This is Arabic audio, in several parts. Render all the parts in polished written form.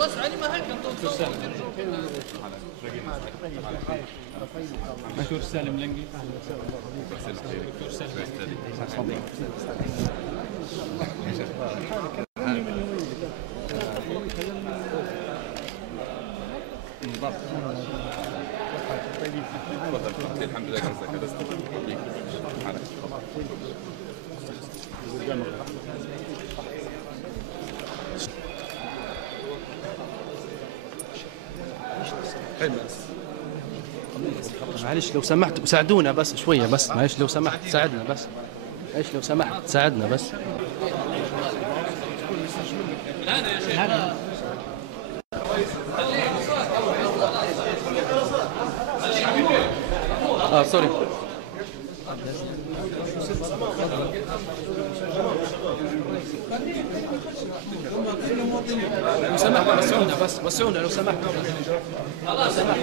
بس علي ما هلكم دكتور سالم لنقي. دكتور سالم الحمد لله معلش لو سمحت ساعدونا بس شوية بس، معلش لو سمحت ساعدنا بس، معلش لو سمحت ساعدنا بس. سوري. لو سمحت وسعونا بس، وسعونا لو سمحت. لو سمحت.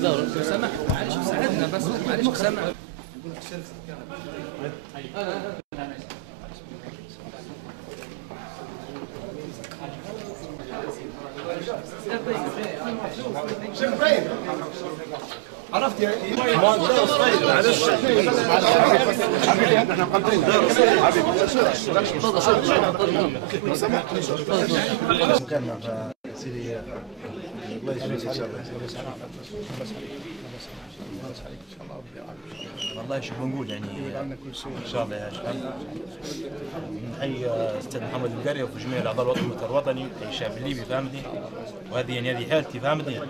لو سمحت معلش ساعدنا بس، معلش سامح. عرفت يا معلش احنا مقدرين سيدي الله يسلمك ان شاء الله. والله شوف نقول يعني ان شاء الله يا شباب نحيي استاذ محمد القري وفي جميع الاعضاء الوطني الشعب الليبي فهمتني، وهذه يعني هذه حالتي فهمتني،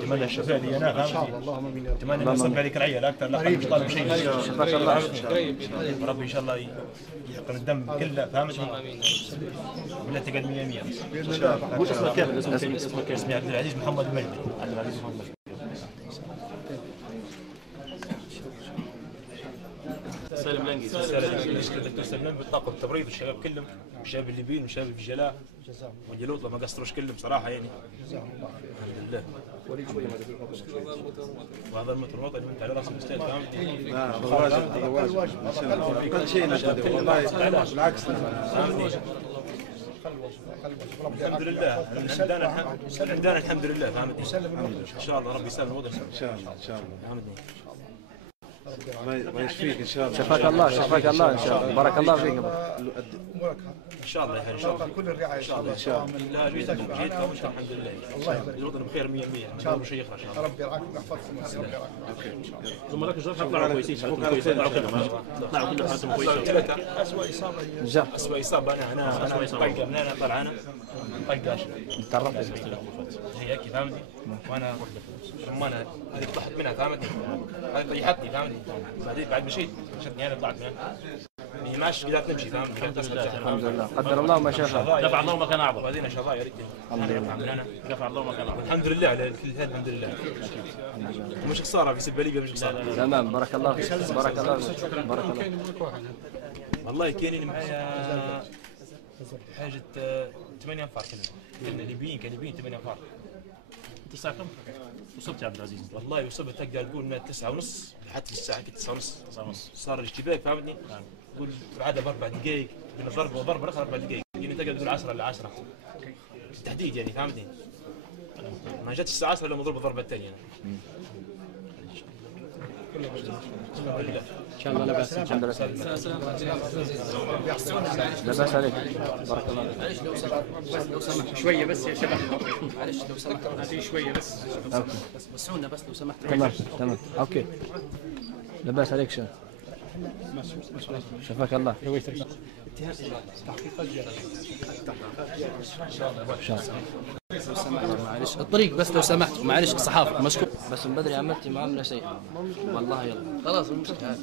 اتمنى الشفاء لي انا فهمتني، اتمنى ان نصب عليك العيال اكثر لا مش طالب شيء شفاك الله ربي ان شاء الله يحقن الدم كله فهمتني ولا تقعد 100% ان شاء الله. وش اسمك كيف؟ اسمي عبد العزيز محمد المجدي. عبد العزيز محمد سالم لنقي. دكتور سلمان بالطاقم التمريض الشباب كلهم، الشباب الليبيين والشباب في الجلاء والجلوطه ما قصروش كلهم صراحه يعني. الحمد لله. وهذا المتر الوطني وانت على راس الاستاذ فهمتني؟ هذا واجب ان شاء الله في كل شيء والله بالعكس فهمتني؟ الحمد لله عندنا الحمد لله فهمتني؟ ان شاء الله ربي يسلم الوطن ان شاء الله ان شاء الله فهمتني؟ الله يشفيك ان شاء الله. شفاك الله شفاك الله ان شاء الله. بارك الله فيك. ان شاء الله يا ان شاء الله كل الرعايه ان شاء الله. ان شاء الله لا جيتكم الحمد لله. الله يبارك الوطن بخير 100% ان شاء الله شيء يخرج ان شاء الله. ربي يرعاكم ويحفظكم. ربي يراكم. زملائك الجرح طلعوا كويسين، حالتهم كويسه، طلعوا كلهم حالتهم كويسه. اسوء اصابه اسوء اصابه انا طلقه من هنا طلع انا طلقه تعرفت هي هيك فهمتني؟ وانا رمانه هذيك طحت منها فهمتني؟ هذه طيحتني فهمتني؟ بعدين بعد مشيت شدني انا طلعت منها ما ماشي قدرت نمشي فهمتني؟ الحمد لله قدر الله ما شاء فعل. دفع الله مكان اعظم. وهذينا شظايا رجلي الحمد لله دفع الله مكان اعظم. الحمد لله على كل هذا الحمد لله. ومش خساره في سبه ليبيا مش خساره. تمام بارك الله فيك. بارك الله فيك. بارك الله. والله كاينين معايا حاجه 8 انفار كلنا ليبيين كليبيين 8 انفار. انت الساعه كم وصلت يا عبد العزيز؟ والله وصلت قال من 9:30 لحد الساعه 9:30 صار الاشتباك فهمتني؟ يقول العاده باربع دقائق بين ضرب وضرب الاخر 4 دقائق يعني تقعد تقول 10 ل 10 بالتحديد يعني فهمتني؟ ما جاتش الساعه 10 الا مضروب الضربه الثانيه. ان شاء الله لا باس. الحمد لله لا باس عليك. بارك الله فيك. معلش لو سمحت شويه بس يا شباب، معلش لو سمحت هذه شويه بس. بس وسعونا بس لو سمحت. تمام تمام اوكي لا باس عليك. شفاك الله. معلش الطريق بس لو سمحت، معلش الصحافه مسكوت بس من بدري عملتي معامله سيئه والله. يلا خلاص المشكله.